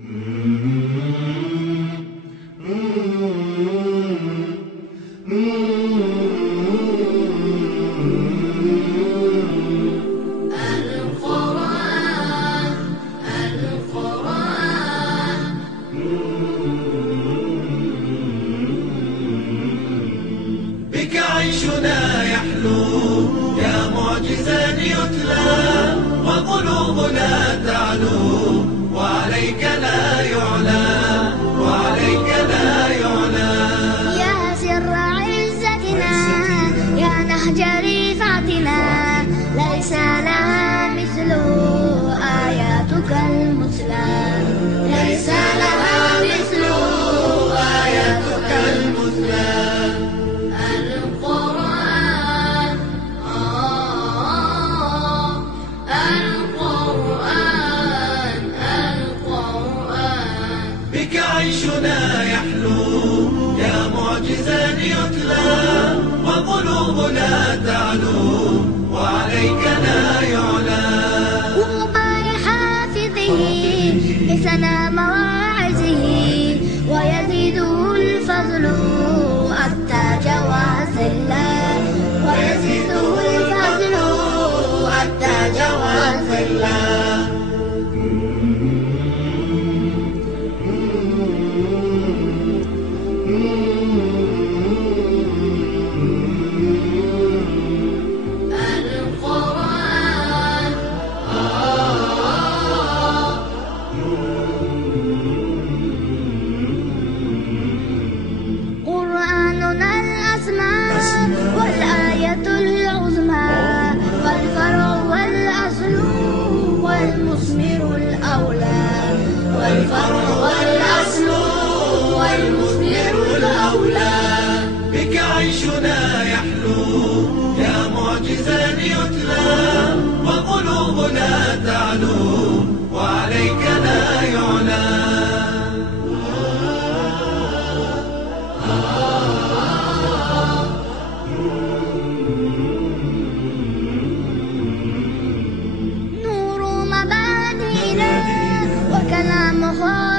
بك عيشنا يحلو يا معجزا يتلى، وقلوبنا تعلو وعليك لا يعلى، وعليك لا يعلى. يا سر عزتنا يا نهج رفعتنا، ليس لها مثل آياتك المتلى، ليس لها مثل آياتك المتلى. بك عيشنا يحلو يا معجزا يتلى، وقلوبنا تعلو وعليك لا يعلى. طوبى لحافظه لسنا مواعظه، ويزيده الفضل التاج والظلا، ويزيده الفضل التاج والظلا. قرآننا الأسمى والآية العظمى، والفرع والأصل والمثمر الأولى، والفرع والأصل والمثمر الأولى. بك عيشنا يحلو يا معجزا يتلى، وقلوبنا تعلو وعليك لا يعلى. نور مبادئنا وكلام خالقنا،